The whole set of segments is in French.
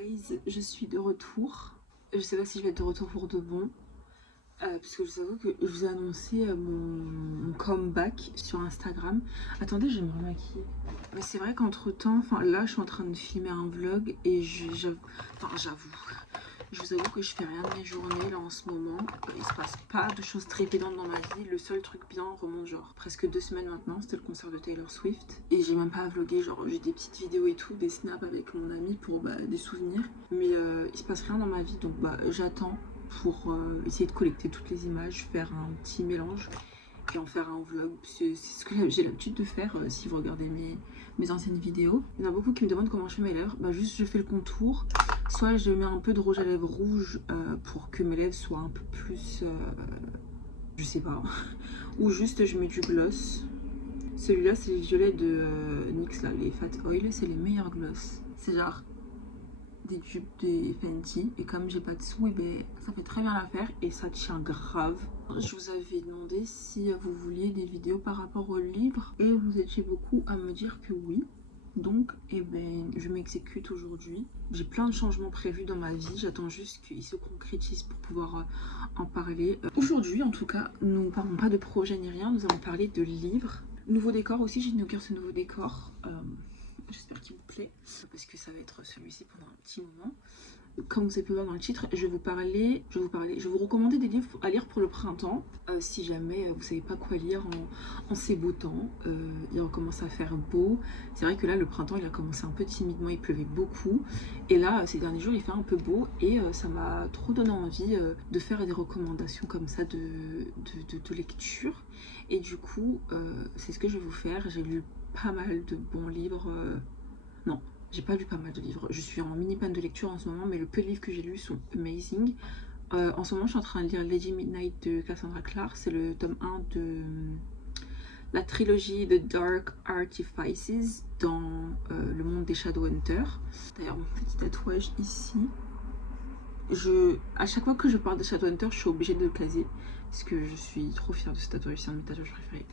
guys, je suis de retour. Je sais pas si je vais être de retour pour de bon. Parce que je vous avoue que je vous ai annoncé mon comeback sur Instagram. Attendez, je vais me remaquiller. Mais c'est vrai qu'entre temps, enfin là je suis en train de filmer un vlog et j'avoue, je vous avoue que je fais rien de mes journées là en ce moment. Il se passe pas de choses très pédantes dans ma vie. Le seul truc bien remonte genre presque 2 semaines maintenant, c'était le concert de Taylor Swift. Et j'ai même pas vlogué, genre j'ai des petites vidéos et tout, des snaps avec mon ami pour des souvenirs. Mais il se passe rien dans ma vie donc j'attends pour essayer de collecter toutes les images, faire un petit mélange et en faire un vlog. C'est ce que j'ai l'habitude de faire si vous regardez mes anciennes vidéos. Il y en a beaucoup qui me demandent comment je fais mes lèvres. Juste je fais le contour. Soit je mets un peu de rouge à lèvres rouge pour que mes lèvres soient un peu plus... je sais pas. Ou juste je mets du gloss. Celui-là c'est les violets de NYX là, les Fat Oil. C'est les meilleurs gloss. C'est genre des dupes de Fenty et comme j'ai pas de sous, et ça fait très bien l'affaire et ça tient grave. Je vous avais demandé si vous vouliez des vidéos par rapport au livre et vous étiez beaucoup à me dire que oui. Donc je m'exécute aujourd'hui. J'ai plein de changements prévus dans ma vie, j'attends juste qu'ils se concrétisent pour pouvoir en parler. Aujourd'hui en tout cas, nous ne parlons pas de projet ni rien, nous allons parler de livres. Nouveau décor aussi, j'ai inauguré ce nouveau décor. J'espère qu'il vous plaît parce que ça va être celui-ci pendant un petit moment. Comme vous avez pu voir dans le titre, je vais vous recommander des livres à lire pour le printemps. Si jamais vous savez pas quoi lire en ces beaux temps, il recommence à faire beau. C'est vrai que là le printemps il a commencé un peu timidement, il pleuvait beaucoup. Et là ces derniers jours il fait un peu beau et ça m'a trop donné envie de faire des recommandations comme ça de lecture. Et du coup c'est ce que je vais vous faire. J'ai lu pas mal de bons livres. Non, j'ai pas lu pas mal de livres. Je suis en mini panne de lecture en ce moment, mais le peu de livres que j'ai lus sont amazing. En ce moment, je suis en train de lire Lady Midnight de Cassandra Clare. C'est le tome 1 de la trilogie The Dark Artifices dans le monde des Shadowhunters. D'ailleurs, mon petit tatouage ici. À chaque fois que je parle de Shadowhunters, je suis obligée de le caser parce que je suis trop fière de ce tatouage. C'est un de mes tatouages préférés.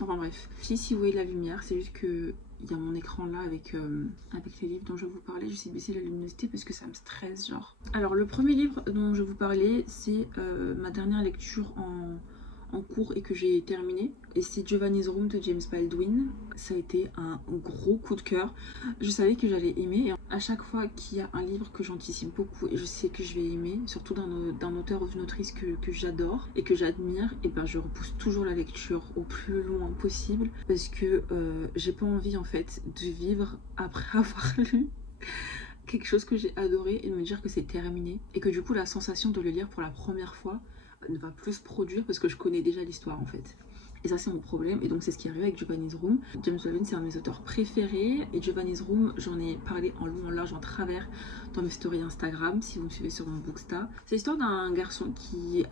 Enfin bref, si vous voyez la lumière, c'est juste que il y a mon écran là avec les livres dont je vais vous parler. J'essaie de baisser la luminosité parce que ça me stresse genre. Alors le premier livre dont je vais vous parler, c'est ma dernière lecture en cours et que j'ai terminé. Et c'est Giovanni's Room de James Baldwin. Ça a été un gros coup de cœur. Je savais que j'allais aimer. Et à chaque fois qu'il y a un livre que j'anticipe beaucoup et je sais que je vais aimer, surtout d'un auteur ou d'une autrice que j'adore et que j'admire, et je repousse toujours la lecture au plus loin possible parce que j'ai pas envie en fait de vivre après avoir lu quelque chose que j'ai adoré et de me dire que c'est terminé et que du coup la sensation de le lire pour la première fois ne va plus se produire parce que je connais déjà l'histoire en fait. Et ça c'est mon problème, et donc c'est ce qui est arrivé avec Giovanni's Room. James Baldwin c'est un de mes auteurs préférés et Giovanni's Room j'en ai parlé en long, en large, en travers dans mes stories Instagram si vous me suivez sur mon Booksta. C'est l'histoire d'un garçon qui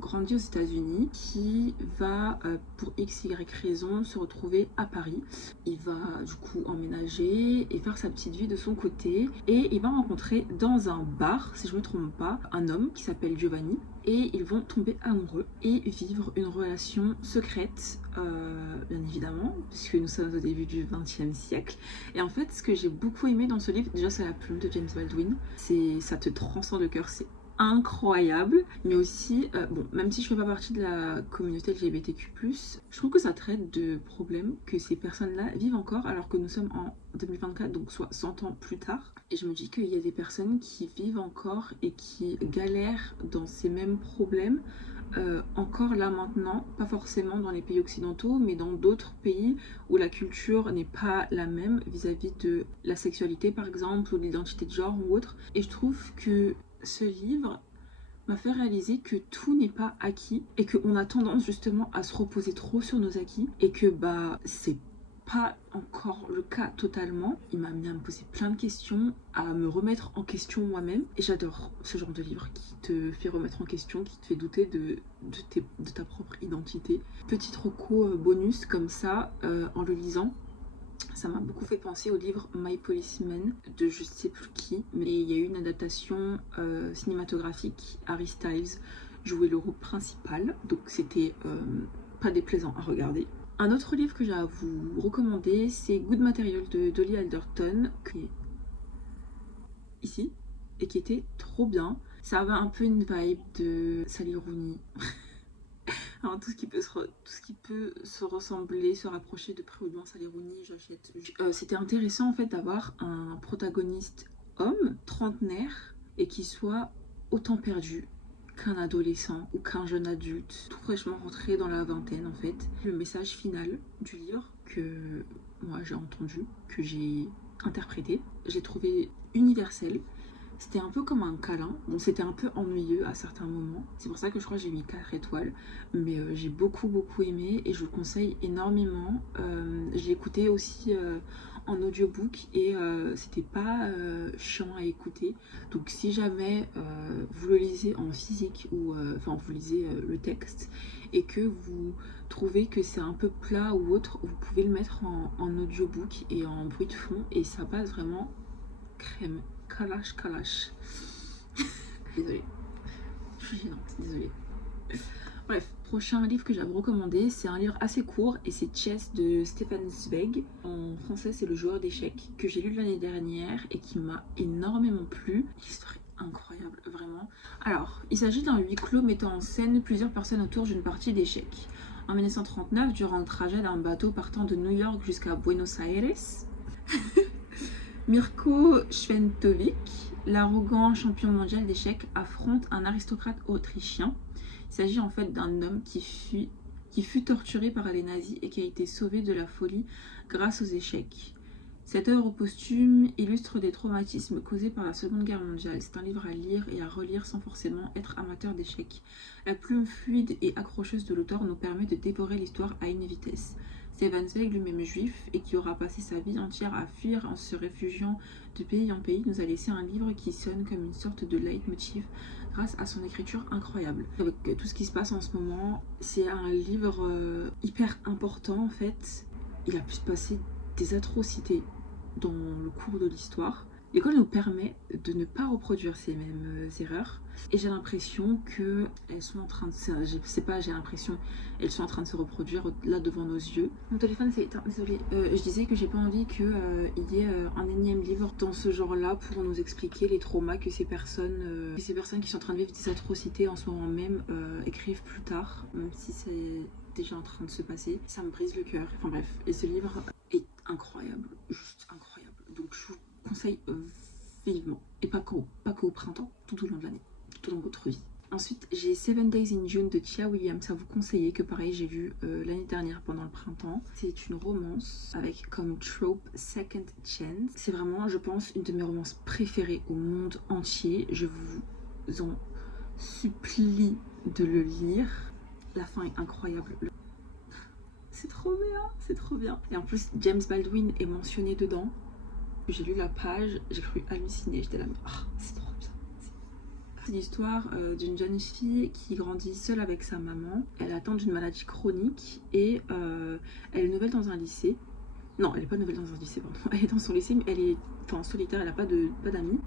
grandit aux États-Unis, qui va pour x y raison se retrouver à Paris. Il va du coup emménager et faire sa petite vie de son côté et il va rencontrer dans un bar, si je me trompe pas, un homme qui s'appelle Giovanni. Et ils vont tomber amoureux et vivre une relation secrète, bien évidemment, puisque nous sommes au début du XXe siècle. Et en fait, ce que j'ai beaucoup aimé dans ce livre, déjà c'est la plume de James Baldwin, ça te transcende le cœur, c'est incroyable. Mais aussi, même si je fais pas partie de la communauté LGBTQ+, je trouve que ça traite de problèmes que ces personnes-là vivent encore alors que nous sommes en 2024, donc soit 100 ans plus tard. Et je me dis qu'il y a des personnes qui vivent encore et qui galèrent dans ces mêmes problèmes encore là maintenant, pas forcément dans les pays occidentaux, mais dans d'autres pays où la culture n'est pas la même vis-à-vis de la sexualité par exemple, ou de l'identité de genre ou autre. Et je trouve que ce livre m'a fait réaliser que tout n'est pas acquis et qu'on a tendance justement à se reposer trop sur nos acquis et que c'est pas encore le cas totalement. Il m'a amené à me poser plein de questions, à me remettre en question moi-même, et j'adore ce genre de livre qui te fait remettre en question, qui te fait douter de ta propre identité. Petite reco bonus comme ça en le lisant. Ça m'a beaucoup fait penser au livre My Policeman de je sais plus qui, mais il y a eu une adaptation cinématographique. Harry Styles jouait le rôle principal, donc c'était pas déplaisant à regarder. Un autre livre que j'ai à vous recommander, c'est Good Material de Dolly Alderton. ici et qui était trop bien. Ça avait un peu une vibe de Sally Rooney. Alors, tout ce qui peut se ressembler, se rapprocher de près ou de loin Sally Rooney, j'achète. C'était intéressant en fait d'avoir un protagoniste homme, trentenaire, et qui soit autant perdu qu'un adolescent ou qu'un jeune adulte, tout fraîchement rentré dans la vingtaine en fait. Le message final du livre que moi j'ai entendu, que j'ai interprété, j'ai trouvé universel. C'était un peu comme un câlin. Bon, c'était un peu ennuyeux à certains moments. C'est pour ça que je crois que j'ai mis 4 étoiles. Mais j'ai beaucoup aimé et je vous le conseille énormément. Je l'ai écouté aussi en audiobook et c'était pas chiant à écouter. Donc si jamais vous le lisez en physique ou enfin vous lisez le texte et que vous trouvez que c'est un peu plat ou autre, vous pouvez le mettre en audiobook et en bruit de fond et ça passe vraiment crème. Kalash. Désolée. Je suis gênante, désolée. Bref, prochain livre que j'ai à vous recommander, c'est un livre assez court et c'est Chess de Stefan Zweig. En français, c'est Le joueur d'échecs que j'ai lu l'année dernière et qui m'a énormément plu. L'histoire est incroyable, vraiment. Alors, il s'agit d'un huis clos mettant en scène plusieurs personnes autour d'une partie d'échecs. En 1939, durant le trajet d'un bateau partant de New York jusqu'à Buenos Aires, Mirko Sventovic, l'arrogant champion mondial d'échecs, affronte un aristocrate autrichien. Il s'agit en fait d'un homme qui fut torturé par les nazis et qui a été sauvé de la folie grâce aux échecs. Cette œuvre posthume illustre des traumatismes causés par la Seconde Guerre mondiale. C'est un livre à lire et à relire sans forcément être amateur d'échecs. La plume fluide et accrocheuse de l'auteur nous permet de dévorer l'histoire à une vitesse. Stefan Zweig, lui-même juif, et qui aura passé sa vie entière à fuir en se réfugiant de pays en pays, nous a laissé un livre qui sonne comme une sorte de leitmotiv grâce à son écriture incroyable. Avec tout ce qui se passe en ce moment, c'est un livre hyper important en fait. Il a pu se passer des atrocités dans le cours de l'histoire. L'école nous permet de ne pas reproduire ces mêmes erreurs et j'ai l'impression que elles sont en train de j'ai l'impression elles sont en train de se reproduire là devant nos yeux. Mon téléphone s'est éteint, désolée. Je disais que j'ai pas envie qu'il y ait un énième livre dans ce genre-là pour nous expliquer les traumas que ces personnes qui sont en train de vivre des atrocités en ce moment même écrivent plus tard, même si c'est déjà en train de se passer. Ça me brise le cœur. Enfin bref, et ce livre est incroyable, juste incroyable. Donc je vous conseille vivement, et pas qu'au printemps, tout au long de l'année, tout au long de votre vie. Ensuite, j'ai 7 Days in June de Tia Williams à vous conseiller, que pareil j'ai vu l'année dernière pendant le printemps. C'est une romance avec comme trope second chance. C'est vraiment, je pense, une de mes romances préférées au monde entier. Je vous en supplie de le lire. La fin est incroyable. C'est trop bien, c'est trop bien. Et en plus, James Baldwin est mentionné dedans. J'ai lu la page, j'ai cru halluciner, j'étais là, mais oh, c'est trop bien. C'est l'histoire d'une jeune fille qui grandit seule avec sa maman. Elle atteint d'une maladie chronique et elle est nouvelle dans un lycée. Non, elle n'est pas nouvelle dans un lycée, pardon. Elle est dans son lycée, mais elle est en solitaire, elle n'a pas d'amis,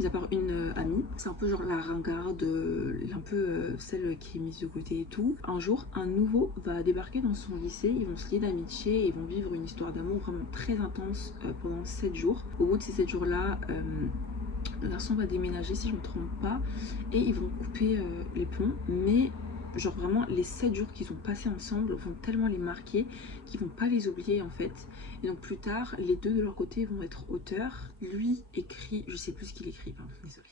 mis à part une amie. C'est un peu genre la ringarde, un peu celle qui est mise de côté et tout. Un jour, un nouveau va débarquer dans son lycée, ils vont se lier d'amitié et ils vont vivre une histoire d'amour vraiment très intense pendant 7 jours. Au bout de ces 7 jours-là, le garçon va déménager si je ne me trompe pas et ils vont couper les ponts, mais genre vraiment les 7 jours qu'ils ont passés ensemble vont tellement les marquer qu'ils vont pas les oublier en fait. Et donc plus tard, les deux de leur côté vont être auteurs. Lui écrit, je sais plus ce qu'il écrit, pardon, désolée.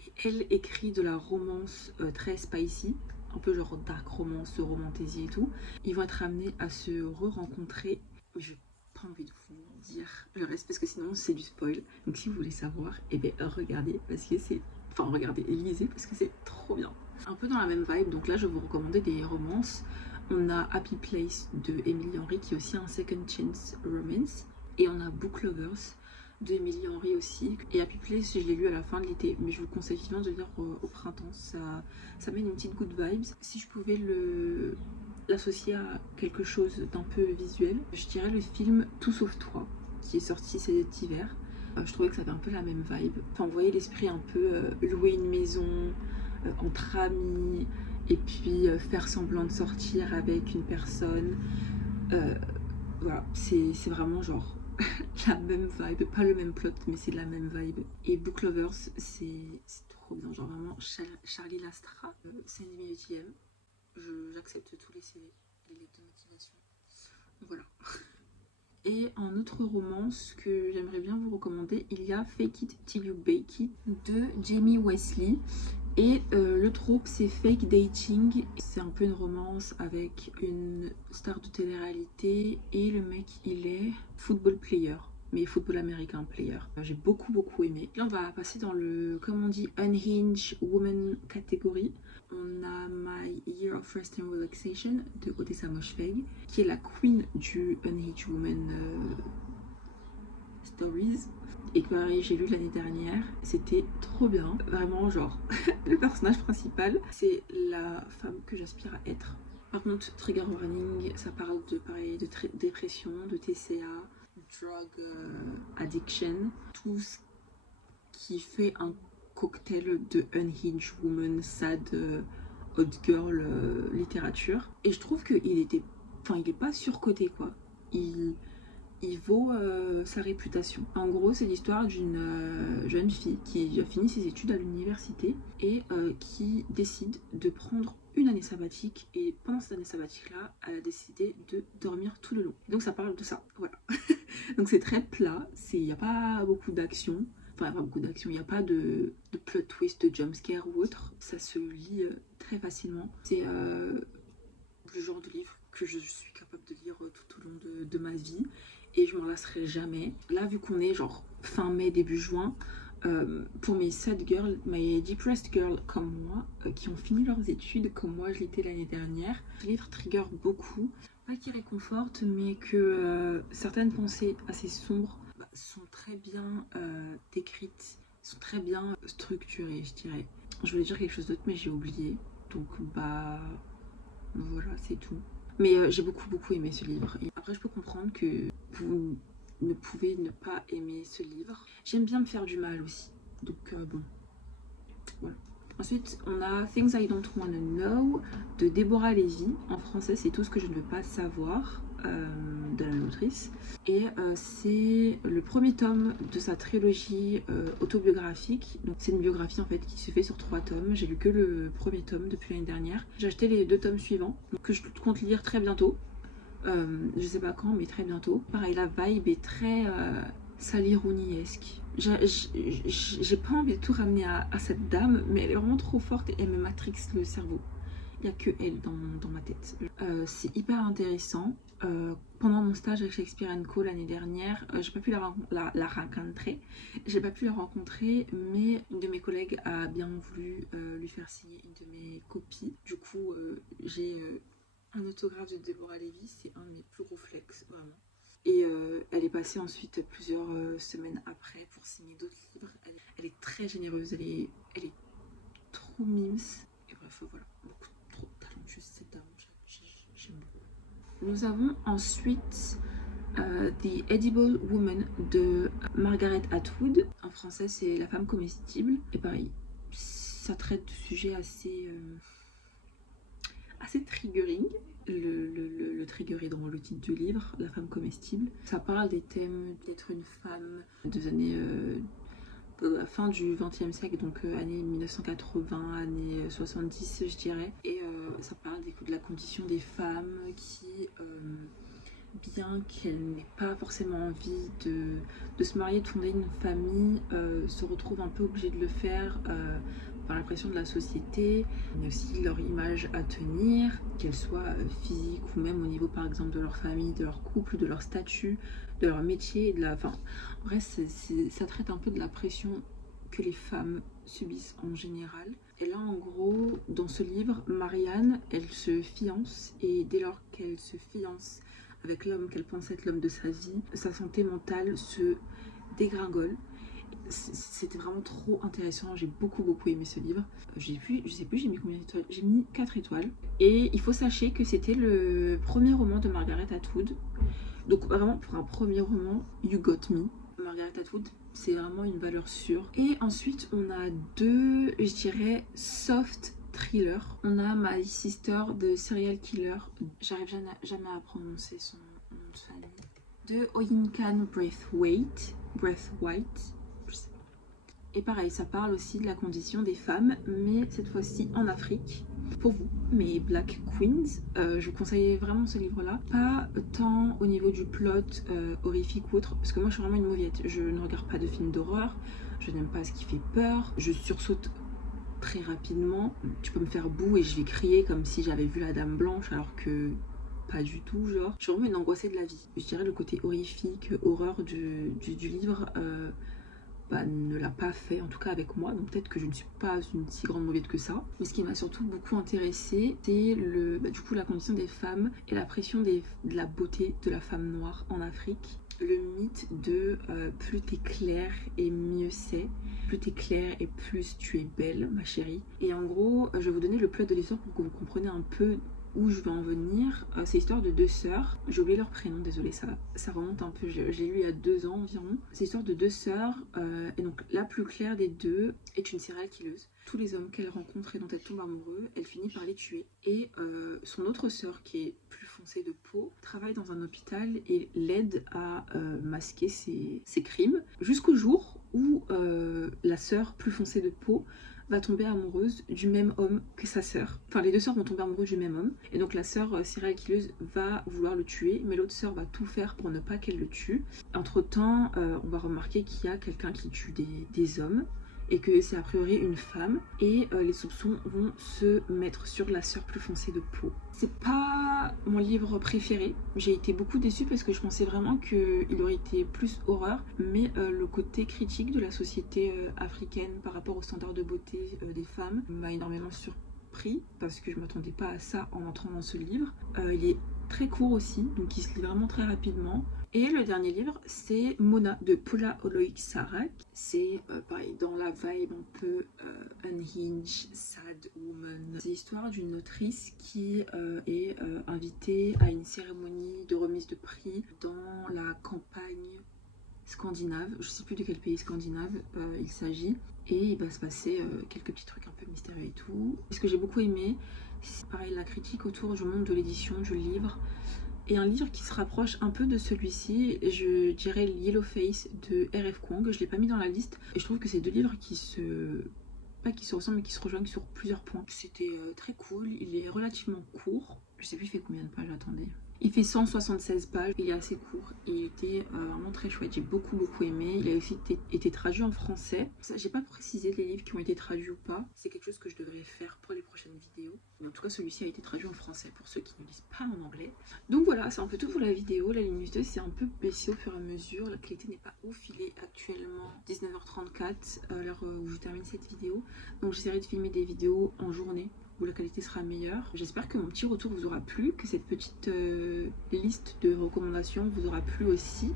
Et elle écrit de la romance très spicy, un peu genre dark romance, romantaisie et tout. Ils vont être amenés à se re-rencontrer. Mais je n'ai pas envie de vous dire le reste parce que sinon c'est du spoil. Donc si vous voulez savoir, eh bien regardez parce que c'est... Enfin regardez et lisez parce que c'est trop bien. Un peu dans la même vibe, donc là je vais vous recommander des romances. On a Happy Place de Emily Henry qui est aussi un second chance romance. Et on a Book Lovers de Emily Henry aussi. Et Happy Place, je l'ai lu à la fin de l'été, mais je vous conseille vivement de lire au printemps. Ça mène une petite good vibes. Si je pouvais l'associer à quelque chose d'un peu visuel, je dirais le film Tout sauf toi, qui est sorti cet hiver. Je trouvais que ça avait un peu la même vibe. Enfin, vous voyez l'esprit un peu louer une maison entre amis et puis faire semblant de sortir avec une personne. Voilà, c'est vraiment genre la même vibe, pas le même plot, mais c'est la même vibe. Et Book Lovers, c'est trop bien, genre vraiment Charlie Lastra, c'est une de JM. J'accepte tous les CV, les lettres de motivation. Voilà. Et en autre romance que j'aimerais bien vous recommander, il y a Fake It Till You Bake It de Jamie Wesley. Et le trope c'est fake dating, c'est un peu une romance avec une star de télé-réalité et le mec il est football player, mais football américain player. J'ai beaucoup aimé. Là on va passer dans le, comme on dit, Unhinged Woman catégorie. On a My Year of Rest and Relaxation de Odessa Moshfegh, qui est la queen du Unhinged Woman Stories. Et que pareil, j'ai lu l'année dernière, c'était trop bien. Vraiment, genre, le personnage principal, c'est la femme que j'aspire à être. Par contre, trigger warning, ça parle de pareil, de dépression, de TCA, drug addiction, tout ce qui fait un cocktail de unhinged woman, sad, hot girl littérature. Et je trouve qu'il était, enfin, il est pas surcoté quoi. Il vaut sa réputation. En gros, c'est l'histoire d'une jeune fille qui a fini ses études à l'université et qui décide de prendre une année sabbatique. Et pendant cette année sabbatique-là, elle a décidé de dormir tout le long. Donc ça parle de ça, voilà. Donc c'est très plat, il n'y a pas beaucoup d'action. Enfin, il n'y a pas beaucoup d'action, il n'y a pas de plot twist, de jumpscare ou autre. Ça se lit très facilement. C'est le genre de livre que je suis capable de lire tout au long de ma vie et je m'en lasserai jamais. Là, vu qu'on est genre fin mai, début juin, pour mes sad girls, mes depressed girls comme moi, qui ont fini leurs études comme moi je l'étais l'année dernière, ce livre trigger beaucoup, pas qui réconforte, mais que certaines pensées assez sombres sont très bien décrites, sont très bien structurées, je dirais. Je voulais dire quelque chose d'autre mais j'ai oublié, donc bah voilà, c'est tout. Mais j'ai beaucoup aimé ce livre. Et après, je peux comprendre que vous ne pouvez ne pas aimer ce livre. J'aime bien me faire du mal aussi. Donc bon, voilà. Ensuite, on a Things I Don't Wanna Know de Deborah Levy. En français, c'est Tout ce que je ne veux pas savoir de la même autrice. Et c'est le premier tome de sa trilogie autobiographique. Donc c'est une biographie en fait qui se fait sur 3 tomes. J'ai lu que le premier tome depuis l'année dernière. J'ai acheté les 2 tomes suivants que je compte lire très bientôt. Je sais pas quand, mais très bientôt. Pareil, la vibe est très Sally Rooney-esque. J'ai pas envie de tout ramener à cette dame, mais elle est vraiment trop forte et elle me matrixe le cerveau. Il n'y a que elle dans ma tête. C'est hyper intéressant. Pendant mon stage avec Shakespeare & Co l'année dernière, j'ai pas pu la rencontrer. J'ai pas pu la rencontrer, mais une de mes collègues a bien voulu lui faire signer une de mes copies. Du coup, j'ai un autographe de Deborah Levy, c'est un de mes plus gros flex, vraiment. Et elle est passée ensuite plusieurs semaines après pour signer d'autres livres. Elle est très généreuse, elle est trop mimes. Et bref, voilà, beaucoup trop talentueuse cette dame, j'aime beaucoup. Nous avons ensuite The Edible Woman de Margaret Atwood. En français, c'est La femme comestible. Et pareil, ça traite de sujets assez triggering. Le trigger est dans le titre du livre, La femme comestible. Ça parle des thèmes d'être une femme des années de la fin du XXe siècle, donc années 1980, années 70 je dirais. Et ça parle de la condition des femmes qui, bien qu'elles n'aient pas forcément envie de se marier, de fonder une famille, se retrouvent un peu obligées de le faire par la pression de la société, mais aussi leur image à tenir, qu'elle soit physique ou même au niveau par exemple de leur famille, de leur couple, de leur statut, de leur métier, enfin, en vrai ça traite un peu de la pression que les femmes subissent en général. Et là en gros, dans ce livre, Marianne, elle se fiance et dès lors qu'elle se fiance avec l'homme qu'elle pense être l'homme de sa vie, sa santé mentale se dégringole. C'était vraiment trop intéressant, j'ai beaucoup aimé ce livre. Je sais plus, j'ai mis combien d'étoiles, j'ai mis 4 étoiles. Et il faut sachez que c'était le premier roman de Margaret Atwood. Donc vraiment pour un premier roman, You Got Me. Margaret Atwood, c'est vraiment une valeur sûre. Et ensuite on a 2, je dirais, soft thriller. On a My Sister de Serial Killer. J'arrive jamais à prononcer son nom de famille. de Oyinkan Braithwaite. Je sais pas. Et pareil, ça parle aussi de la condition des femmes, mais cette fois-ci en Afrique. Pour vous, mes Black Queens, je vous conseille vraiment ce livre-là. Pas tant au niveau du plot horrifique ou autre, parce que moi je suis vraiment une mauviette. Je ne regarde pas de films d'horreur, je n'aime pas ce qui fait peur, je sursaute très rapidement. Tu peux me faire boue et je vais crier comme si j'avais vu la Dame Blanche, alors que pas du tout, genre. Je suis vraiment une angoissée de la vie. Je dirais le côté horrifique, horreur du livre ne l'a pas fait, en tout cas avec moi, donc peut-être que je ne suis pas une si grande mauvaise que ça. Mais ce qui m'a surtout beaucoup intéressée, c'est du coup la condition des femmes et la pression de la beauté de la femme noire en Afrique. Le mythe de plus t'es claire et mieux c'est, plus t'es claire et plus tu es belle, ma chérie. Et en gros, je vais vous donner le plot de l'histoire pour que vous compreniez un peu où je vais en venir. C'est l'histoire de deux sœurs, j'ai oublié leur prénom, désolé, ça remonte un peu, j'ai lu il y a 2 ans environ. C'est l'histoire de deux sœurs, et donc la plus claire des deux est une serial killeuse. Tous les hommes qu'elle rencontre et dont elle tombe amoureuse, elle finit par les tuer. Et son autre sœur, qui est plus foncée de peau, travaille dans un hôpital et l'aide à masquer ses crimes, jusqu'au jour où la sœur plus foncée de peau va tomber amoureuse du même homme que sa sœur. Enfin, les deux sœurs vont tomber amoureuses du même homme. Et donc la sœur serial killeuse va vouloir le tuer, mais l'autre sœur va tout faire pour ne pas qu'elle le tue. Entre-temps, on va remarquer qu'il y a quelqu'un qui tue des hommes, et que c'est a priori une femme, et les soupçons vont se mettre sur la sœur plus foncée de peau. C'est pas mon livre préféré, j'ai été beaucoup déçue parce que je pensais vraiment qu'il aurait été plus horreur, mais le côté critique de la société africaine par rapport aux standards de beauté des femmes m'a énormément surpris, parce que je m'attendais pas à ça en entrant dans ce livre. Il est très court aussi, donc il se lit vraiment très rapidement. Et le dernier livre, c'est Mona de Paula Oloik-Sarak. C'est pareil, dans la vibe un peu unhinged, sad woman. C'est l'histoire d'une autrice qui est invitée à une cérémonie de remise de prix dans la campagne scandinave. Je sais plus de quel pays scandinave il s'agit. Et il va se passer quelques petits trucs un peu mystérieux et tout. Ce que j'ai beaucoup aimé, c'est pareil, la critique autour du monde de l'édition, du livre. Et un livre qui se rapproche un peu de celui-ci, je dirais Yellowface de R.F. Kuang. Je ne l'ai pas mis dans la liste. Et je trouve que c'est 2 livres pas qui se ressemblent, mais qui se rejoignent sur plusieurs points. C'était très cool. Il est relativement court. Je sais plus il fait combien de pages, attendez. Il fait 176 pages, il est assez court et il était vraiment très chouette. J'ai beaucoup aimé. Il a aussi été traduit en français. J'ai pas précisé les livres qui ont été traduits ou pas. C'est quelque chose que je devrais faire pour les prochaines vidéos. Mais en tout cas, celui-ci a été traduit en français pour ceux qui ne lisent pas en anglais. Donc voilà, c'est un peu tout pour la vidéo. La luminosité s'est un peu baissée au fur et à mesure. La qualité n'est pas ouf. Il est actuellement 19h34 à l'heure où je termine cette vidéo. Donc j'essaierai de filmer des vidéos en journée où la qualité sera meilleure. J'espère que mon petit retour vous aura plu, que cette petite liste de recommandations vous aura plu aussi.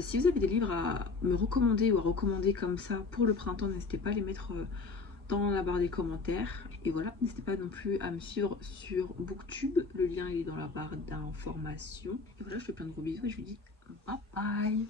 Si vous avez des livres à me recommander ou à recommander comme ça pour le printemps, n'hésitez pas à les mettre dans la barre des commentaires. Et voilà, n'hésitez pas non plus à me suivre sur Booktube, le lien est dans la barre d'informations. Et voilà, je fais plein de gros bisous et je vous dis bye bye.